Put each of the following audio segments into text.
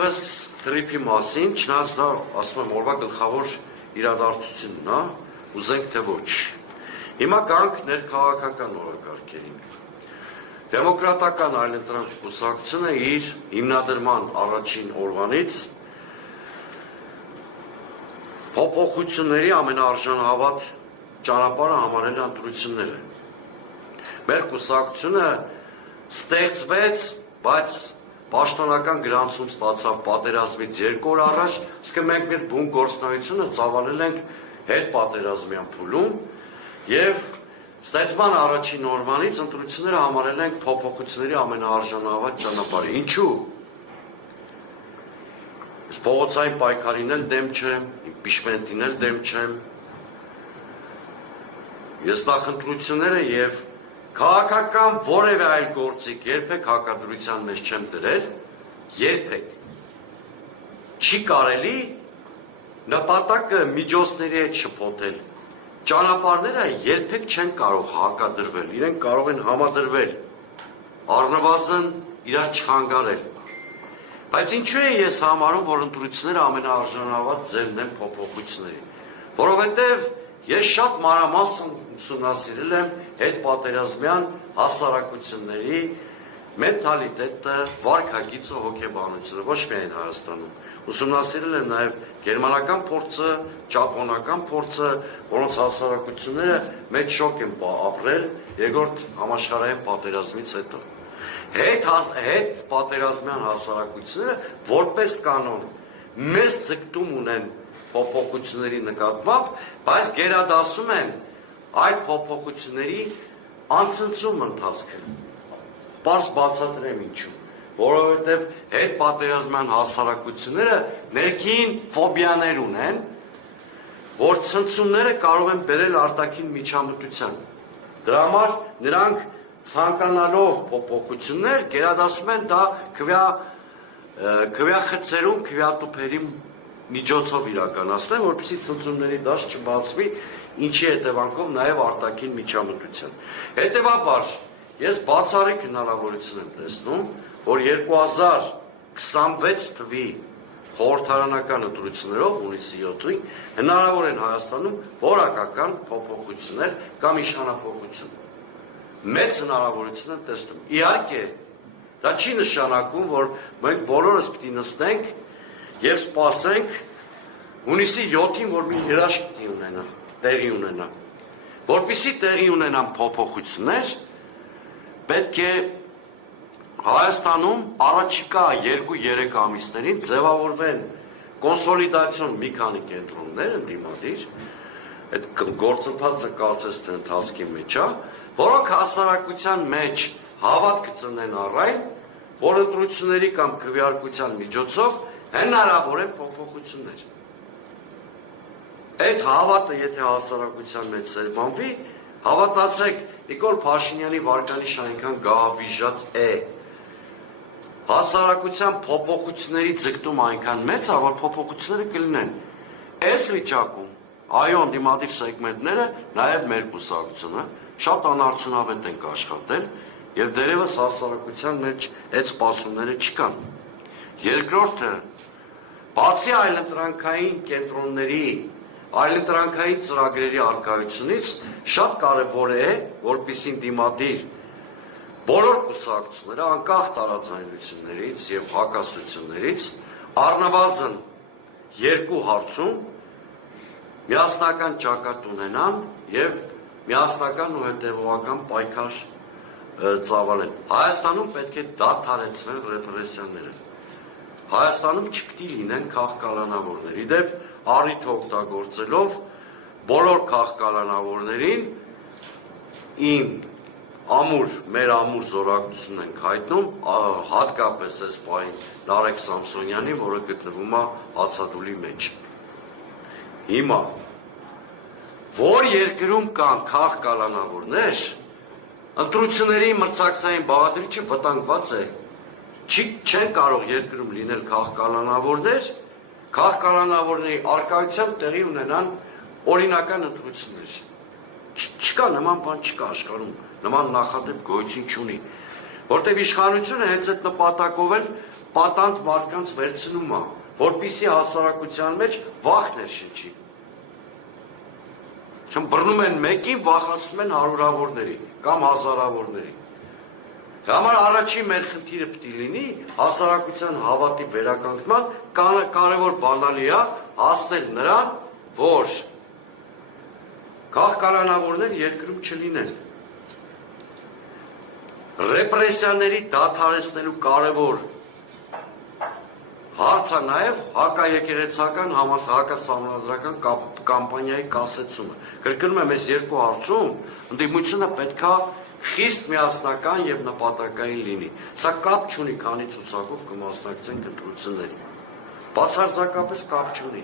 դերևս տրիպի մասին, չնայած դա ասում եմ օրվա գլխավոր իրադարձությունն է, ուզենք թե ոչ։ Հիմա գանք ներքաղաքական օրակարգերին։ Դեմոկրատական այլընտրանք կուսակցությունը իր հիմնադրման առաջին օրվանից փոփոխությունների ամենաարժանահավատ ճանապարհը համարել ընտրությունները։ Մեր կուսակցությունը ստեղծվեց, բայց պաշտոնական գրանցում ստացավ պատերազմից 2 օր առաջ, իսկ մենք մեր բուն գործունեությունը ծավալել ենք հետպատերազմյան փուլում եւ ստեղծման առաջին օրվանից ընտրությունները համարել ենք փոփոխությունների ամենաարժանահավատ ճանապարհը։ Ինչու՞։ Ես փողոցային պայքարին էլ դեմ չեմ, իմպիչմենտին էլ դեմ չեմ։ Ես նախընտրությունները եւ քաղաքական որևէ այլ գործիք երբեք հակադրության մեջ չեմ դրել, երբեք։ Չի կարելի նպատակը միջոցների հետ շփոթել։ Ճանապարհները երբեք չեն կարող հակադրվել, իրենք կարող են համադրվել, առնվազն իրար չխանգարել։ Բայց ինչու է ես համարում, որ ընտրությունները ամենաարժանահավատ ձևն են փոփոխությունների, որովհետև ես շատ մանրամասն ուսումնասիրել եմ հետպատերազմյան հասարակությունների մենթալիտետը, վարքագիծը, հոգեբանությունը, ոչ միայն Հայաստանում։ Ուսումնասիրել եմ նաև գերմանական փորձը, ճապոնական փորձը, որոնց հասարակությունները մեծ շոկ են ապրել երկրորդ համաշխարհային պատերազմից հետո։ Հետ պատերազմյան հասարակությունները որպես կանոն մեծ ձգտում ունեն փոփոխությունների նկատմամբ, բայց գերադասում են այդ փոփոխությունների անցնցում ընթացքը։ Պարզ բացատրեմ ինչու։ Որովհետև հետպատերազմյան հասարակությունները ներքին ֆոբիաներ ունեն, որ ցնցումները կարող են բերել արտաքին միջամտության։ Դրա համար նրանք ցանկանալով փոփոխություններ գերադասում են դա քվեախցերում, քվեատուփերի միջոցով իրականացնել, որպեսզի ցնցումների դաշտ չբացվի, ինչի հետևանքով նաև արտաքին միջամտության։ Հետևաբար ես բացառիկ հնարավորություն եմ տեսնում, որ 2026 թվի խորհրդարանական ընտրություններով հունիսի 7-ին հնարավոր են Հայաստանում որակական փոփոխություններ կամ իշխանափոխություն։ Մեծ հնարավորություն եմ տեսնում։ Իհարկե, դա չի նշանակում, որ մենք բոլորս պիտի նստենք եւ սպասենք հունիսի 7-ին, որ մի հրաշք տեղի ունենա։ Որպեսզի տեղի ունենան փոփոխություններ, պետք է Հայաստանում առաջիկա 2-3 ամիսներին ձևավորվեն կոնսոլիդացիոն մի քանի կենտրոններ ընդդիմադիր, այդ գործընթացը կարծես թե ընթացքի մեջ է, որոնք հասարակության մեջ հավատ կծնեն առայն, որ ընտրությունների կամ քվեարկության միջոցով հնարավոր են փոփոխություններ։ Այդ հավատը եթե հասարակության մեջ սերմանվի, հավատացեք, Նիկոլ Փաշինյանի վարկանիշը այնքան գահավիժած է, հասարակության փոփոխությունների ձգտում այնքան մեծ է, որ փոփոխությունները կլինեն։ Այս վիճակում, այո, ընդդիմադիր սեգմենտները, նաև մեր կուսակցությունը շատ անարդյունավետ ենք աշխատել եւ դերևս հասարակության մեջ այդ սպասումները չկան։ Երկրորդը, բացի այլընտրանքային կենտրոնների, այլընտրանքային ծրագրերի արկայությունից շատ կարևոր է, որպեսզի դիմադիր բոլոր կուսակցությունները անկախ տարաձայնություններից եւ հակասություններից առնվազն 2 հարցում միասնական ճակատ ունենան եւ միասնական ու հետեւողական պայքար ծավալեն։ Հայաստանում պետք է դադարեցվեն ռեպրեսիաները։ Հայաստանում չպիտի լինեն քաղաքականավորներ։ Իդեպ առիթ օգտագործելով բոլոր քաղաքականավորներին մեր ամուր զորակցություն ենք հայտնում, հատկապես այս պահին Նարեկ Սամսոնյանի, որը գտնվում է հացադուլի մեջ։ Հիմա, որ երկրում կան քաղաքականավորներ, ընտրությունների մրցակցային բաղադրիչը վտանգված է, չեն կարող երկրում լինել քաղաքականավորներ, քաղաքականավորների արկայությամբ տեղի ունենան օրինական ընտրություններ։ Չկա նման բան, չկա աշխարհում, նման նախադեպ գոյություն չունի, որտեղ իշխանությունը հենց այդ նպատակով էլ պատանդ մարդկանց վերցնում է, որպիսի հասարակության մեջ վախներ շնչի։ Բռնում են մեկին, վախացնում են հարյուրավորների կամ հազարավորների։ Համար առաջին մեր խնդիրը պետք է լինի հասարակության հավատի վերականգնման, կարևոր բանալի է հասնել նրան, որ քաղաքականավորներ երկրում չլինեն։ Ռեպրեսիաների դադարեցնելու կարևոր հարց է նաև հակաեկեղեցական հակասահմանադրական կամպանիայի կասեցումը։ Կրկնում եմ, այս երկու հարցում ընդդիմությունը պետք է խիստ միասնական եւ նպատակային լինի։ Սա կապ չունի քանի ցուցակով կմասնակցենք ընտրություններին։ Բացարձակապես կապ չունի։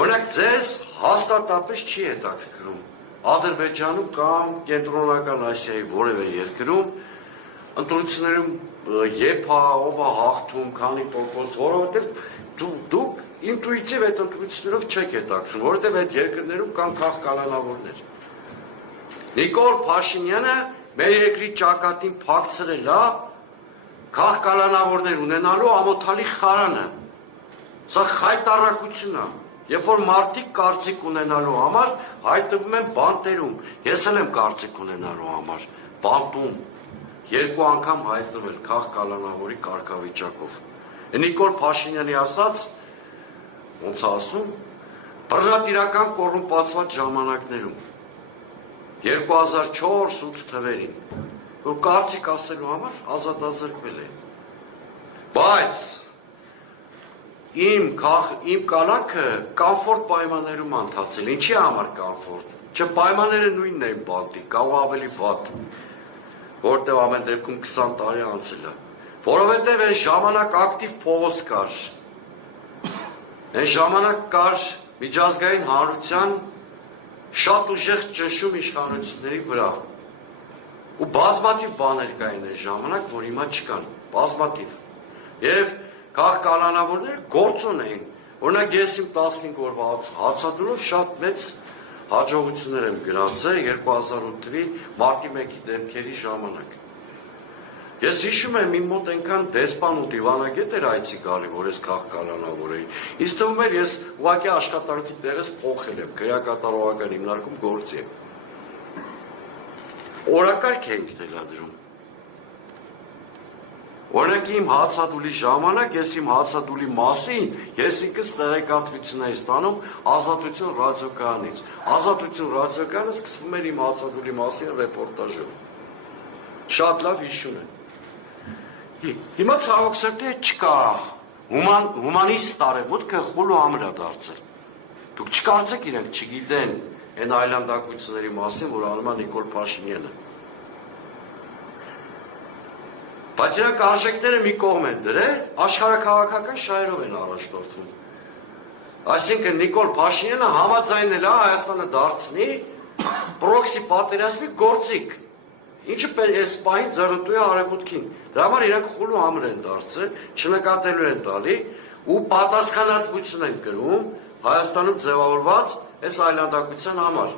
Օրինակ ձեզ հաստատապես չի հետաքրքրում Ադրբեջանում կամ Կենտրոնական Ասիայի որևէ երկրում ընտրություններում ԵՊԱ ով է հաղթում, քանի տոկոս, որովհետեւ դուք ինտուիտիվ այդ ընտրություններով չեք հետաքրքրում, որովհետեւ այդ երկրներում կան քաղաքականավորներ։ Նիկոլ Փաշինյանը մեր երկրի ճակատին փակցրել է քաղաքականավորներ ունենալու ամոթալի խարանը։ Սա խայտառակություն է։ Երբ որ մարդիկ կարծիք ունենալու համար հայտնվում են բանտերում, ես էլ եմ կարծիք ունենալու համար բանտում, երկու անգամ հայտնվել քաղաքականավորի կարգավիճակով։ Նիկոլ Փաշինյանի ասած, ոնց ասում, բռնատիրական կոռումպացված ժամանակներում 2004-8 թվերին, որ կարծիք ասելու համար ազատազրկվել է։ Բայց իմ կալանքը կամֆորտ պայմաններում ընթացել։ Ինչի համար կամֆորտ։ Չէ, պայմանները նույնն էին բանտի, կարող ավելի վատ, որտեղ ամեն դեպքում 20 տարի անցել է։ Որովհետև այն ժամանակ ակտիվ փողոց կար։ Այն ժամանակ կար միջազգային հանրության շատ ուժեղ ճնշում իշխանությունների վրա։ Ու բազմաթիվ բաներ կային այն ժամանակ, որ հիմա չկան, բազմաթիվ։ Եվ քաղաքականավորները գործոն էին։ Օրինակ ես իմ 15 օրվա հացադուլով շատ մեծ հաջողություններ եմ գրանցել 2008 թվի մարտի 1-ի դեպքերի ժամանակ։ Ես հիշում եմ իմ մոտ այնքան դեսպան ու դիվանագետ էր այցի գալի, որ ես քաղաքականավոր էի։ Ինձ թվում էր ես ուղղակի աշխատանքի տեղս փոխել եմ, քրեակատարողական հիմնարկում գործի եմ։ Օրակարգ էինք թելադրում։ Օրինակ իմ հացադուլի ժամանակ ես իմ հացադուլի մասին ես ինքս տեղեկատվություն էի ստանում Ազատություն ռադիոկայանից։ Ազատություն ռադիոկայանը սկսվում էր իմ հացադուլի մասին ռեպորտաժով։ Շատ լավ հիշում եմ։ Հիմա ցավոք սրտի չկա հումանիստ տարևուտքը խուլ ու ամր է դարձել։ Դուք չկարծեք իրենք չգիտեն այն այլանդակությունների մասին, որ անում է Նիկոլ Փաշինյանը։ Բայց իրանք արժեքները մի կողմ են դրել, աշխարհաքաղաքական շահերով են առաջնորդվում։ Այսինքն Նիկոլ Փաշինյանը համաձայնել է Հայաստանը դարձնի պրոքսի պատերազմի գործիք, ինչը այս պահին ձեռնտու է Արևմուտքին։ Դրա համար իրանք խուլ ու ամր են դարձել, չնկատելու են տալի ու պատասխանատվություն են կրում Հայաստանում ձևավորված այս այլանդակության համար։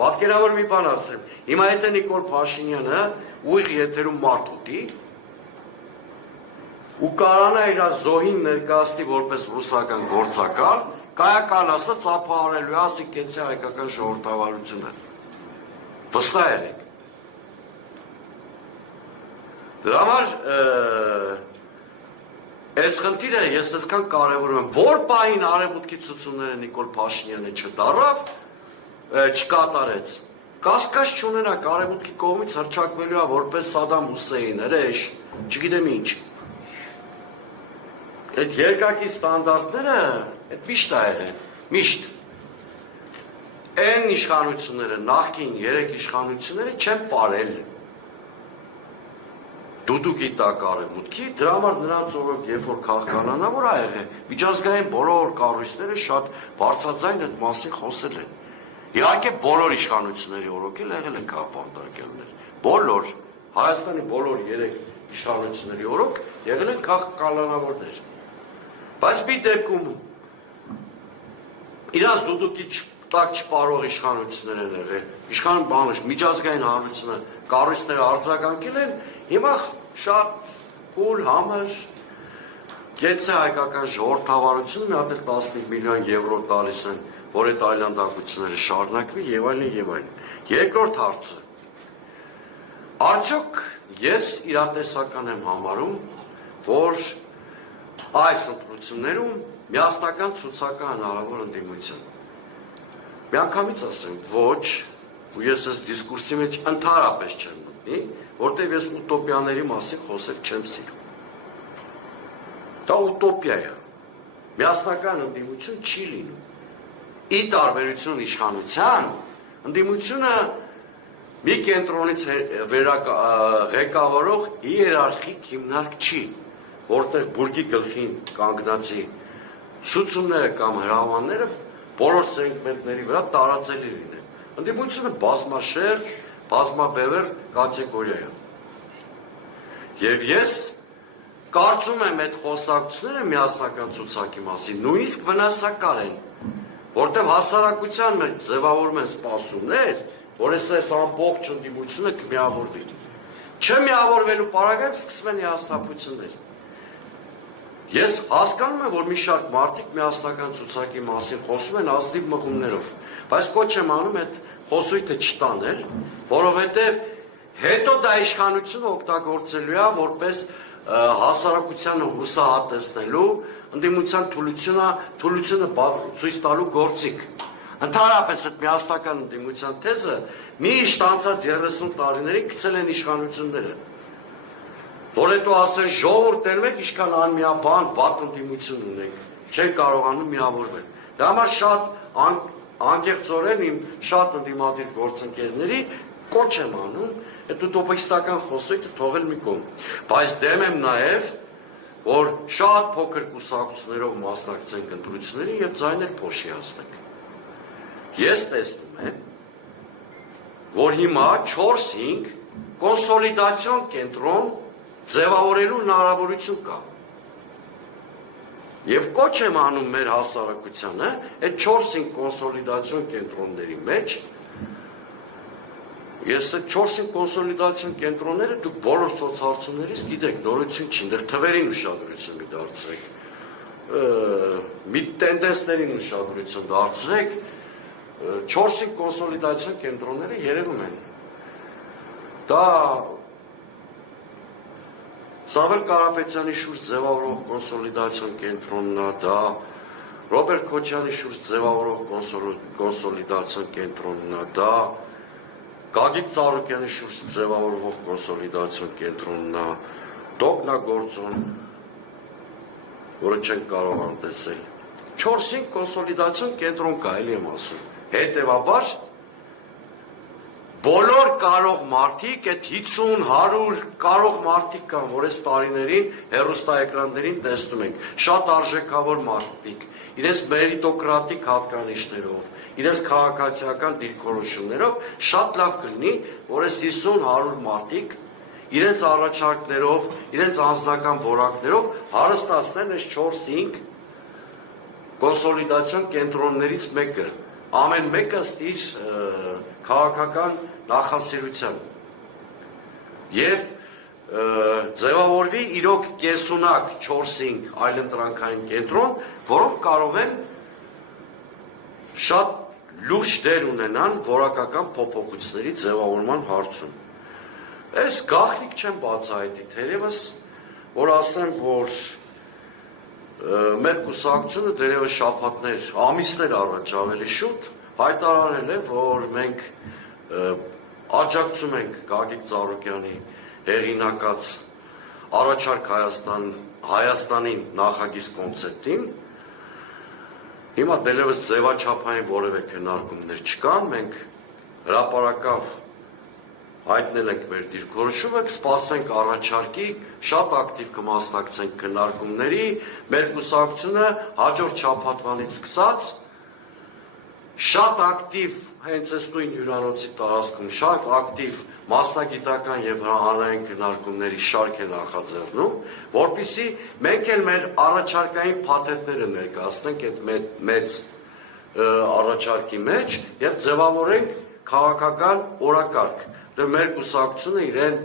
Պատկերավոր մի բան ասեմ, հիմա եթե Նիկոլ Փաշինյանը ուղիղ եթերում մարդ ուտի, ու կարանա իր զոհին ներկայացնի որպես ռուսական գործակալ, կայական ասած ապահարելու է ասի կեցի հայկական ժողովրդավարությունը։ Վստահ եղեք։ Դրա համար այս խնդիրը ես այսքան կարևորում եմ, որ պահին արևմուտքի ցուցումները Նիկոլ Փաշինյանը չդարավ, չկատարեց։ Կասկած չունենաք արևմուտքի կողմից հռչակվելու է որպես Սադամ Հուսեյն, հրեշ, չգիտեմ ինչ։ Այդ երկակի ստանդարտները այդ միշտ ա եղել, միշտ։ Այն իշխանությունները, նախկին 3 իշխանությունները չեն պարել դուդուկի տակ արևմուտքի, դրա համար նրանց օրոք երբ որ քաղաքականավոր ա եղել, միջազգային բոլոր կառույցները շատ բարձրաձայն այդ մասին խոսել են։ Իհարկե բոլոր իշխանությունների օրոք էլ եղել են քաղաքապարտարքելներ։ Բոլոր Հայաստանի բոլոր 3 իշխանությունների օրոք եղել են քաղաքականավորներ։ Բայց մի դեպքում իրաց դուդուկի տակ չպարող իշխանություններ են եղել, իշխան բանը, միջազգային հանրությունը, կառույցները արձագանքել են, հիմա շատ Կուլ համր գեցե հայկական ժողովրդավարությունը մի հատ էլ 15 միլիոն եվրո տալիս են, որ այդ այլանդակությունները շարունակվի եւ այլն եւ այլն։ Երկրորդ հարցը. արդյոք ես իրատեսական եմ համարում, որ այս ընտրություններում միասնական ցուցակա հնարավոր ընդդիմություն։ Միանգամից ասեմ, ոչ, ու ես այս դիսկուրսի մեջ ընդհանրապես չեմ մտնի, որտեղ ես ուտոպիաների մասին խոսել չեմ սիրում։ Դա ուտոպիա է։ Միասնական ընդդիմություն չի լինում։ Ի տարբերություն իշխանության, ընդդիմությունը մի կենտրոնից ղեկավարող հիերարխիկ հիմնարկ չի, որտեղ բուրգի գլխին կանգնածի ցուցումները կամ հրամանները բոլոր սեգմենտների վրա տարածելի լինեն։ Ընդդիմությունը բազմաշերտ, բազմաբևեռ կատեգորիա է։ Եվ ես կարծում եմ այդ խոսակցությունները միասնական ցուցակի մասին նույնիսկ վնասակար են, որտեղ հասարակության մեջ ձևավորում են սպասումներ, որ այս ամբողջ ընդդիմությունը կմիավորվի։ Չմիավորվելու պարագայում սկսվում են հիասթափություններ։ Ես հասկանում եմ, որ մի շարք մարդիկ միասնական ցուցակի մասին խոսում են ազնիվ մղումներով, բայց կոչ եմ անում այդ խոսույթը չտանել, որովհետև հետո դա իշխանությունը օգտագործելու է որպես հասարակությանը հուսահատեցնելու, ընդդիմության թուլությունը ցույց տալու գործիք։ Ընդհանրապես այդ միասնական ընդդիմության թեզը միշտ անցած 30 տարիներին գցել են իշխանությունները, որ հետո ասեն ժողովուրդ եք ինչքան անմիաբան վատ ընդդիմություն ունենք, չեն կարողանում միավորվել։ Դա համար շատ անկեղծորեն իմ շատ ընդդիմադիր գործընկերների կոչ եմ անում այդ ուտոպիստական խոսույթը թողել մի կողմ, բայց դեմ եմ նաև, որ շատ փոքր կուսակցություններով մասնակցենք ընտրություններին եւ ձայներ փոշի հասնենք։ Ես տեսնում եմ, որ հիմա 4-5 կոնսոլիդացիոն կենտրոն ձևավորելու հնարավորություն կա։ Եվ կոչ եմ անում մեր հասարակությանը այդ 4-5 կոնսոլիդացիոն կենտրոնների մեջ, ես այդ 4-5 կոնսոլիդացիոն կենտրոնները դուք բոլոր սոցիալություններից գիտեք, նորություն չի, դեռ թվերին ուշադրություն մի դարձրեք, մի տենդենսներին ուշադրություն դարձրեք, 4-5 կոնսոլիդացիոն կենտրոնները երևում են։ Դա Սամվել Կարապետյանի շուրջ ձևավորող կոնսոլիդացիոն կենտրոնն է, դա Ռոբերտ Քոչյանի շուրջ ձևավորող կոնսոլիդացիոն կենտրոնն է, դա Գագիկ Ծառուկյանի շուրջ ձևավորվող կոնսոլիդացիոն կենտրոնն է, Դոգնագործոն, որը չենք կարող անտեսել։ 4-5 կոնսոլիդացիոն կենտրոն կա, էլի եմ ասում։ Հետևաբար բոլոր կարող մարդիկ, այդ 50-100 կարող մարդիկ կան, որ այս տարիներին հեռուստաէկրաններին տեսնում ենք, շատ արժեքավոր մարդիկ, իրենց մերիտոկրատիկ հատկանիշներով, իրենց քաղաքացիական դիրքորոշումներով, շատ լավ կլինի, որ այս 50-100 մարդիկ իրենց առաջարկներով, իրենց անձնական որակներով հարստացնեն այս 4-5 կոնսոլիդացիոն կենտրոններից մեկը, ամեն մեկը ըստ իր քաղաքական նախասիրության եւ ձևավորվի իրոք կեսունակ 4-5 այլընտրանքային կենտրոն, որոնք կարող են շատ լուրջ դեր ունենան որակական փոփոխությունների ձևավորման հարցում։ Այս գաղտնիք չեմ բացահայտի, թերևս որ ասեմ, որ մեր կուսակցությունը դերևս շաբաթներ, ամիսներ առաջ ավելի շուտ հայտարարել է, որ մենք աջակցում ենք Գագիկ Ծառուկյանի հեղինակած առաջարկ Հայաստանին նախագիծ կոնցեպտին։ Հիմա դերևս ձևաչափային որևէ քննարկումներ չկան, մենք հրապարակավ հայտնել ենք մեր դիրքորոշումը, կսպասենք առաջարկի, շատ ակտիվ կմասնակցենք քննարկումների, մեր կուսակցությունը հաջորդ շաբաթվանից սկսած շատ ակտիվ հենց այս նույն հյուրանոցի տարածքում շատ ակտիվ մասնագիտական եւ հանրային քննարկումների շարք է նախաձեռնում, որպեսզի մենք էլ մեր առաջարկային փաթեթները ներկայացնենք այդ մեծ առաջարկի մեջ եւ ձևավորենք քաղաքական օրակարգ։ Դե մեր կուսակցությունը իրեն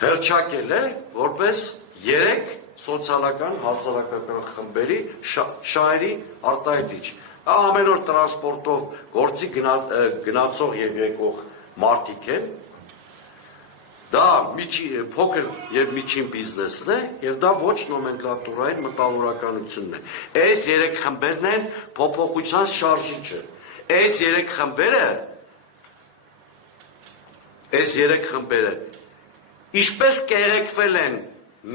հրճակել է որպես 3 սոցիալական հասարակական խմբերի շահերի արտահայտիչ։ Ամեն օր տրանսպորտով գործի գնացող եւ եկող մարդիկ են։ Դա փոքր եւ միջին բիզնեսն է եւ դա ոչ նոմենկլատուրային մտավորականությունն է։ Այս 3 խմբերն են փոփոխության շարժիչը։ Այս 3 խմբերը ինչպես կերեկվել են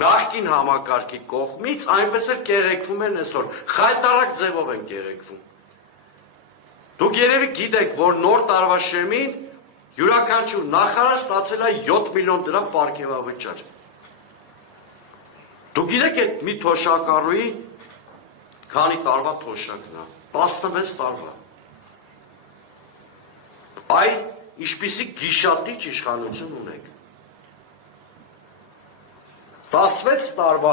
նախկին համակարգի կողմից, այնպես էլ կերեկվում են այսօր, խայտարակ ձևով են կերեկվում։ Դուք երևի գիտեք, որ նոր տարվա շեմին յուրաքանչյուր նախարար ստացել է 7 միլիոն դրամ պարգևավճար։ Դուք գիտեք այդ մի թոշակառուի քանի տարվա թոշակն է, 16 տարվա։ Այ ինչպիսի գիշատիչ իշխանություն ունեք։ 16 տարվա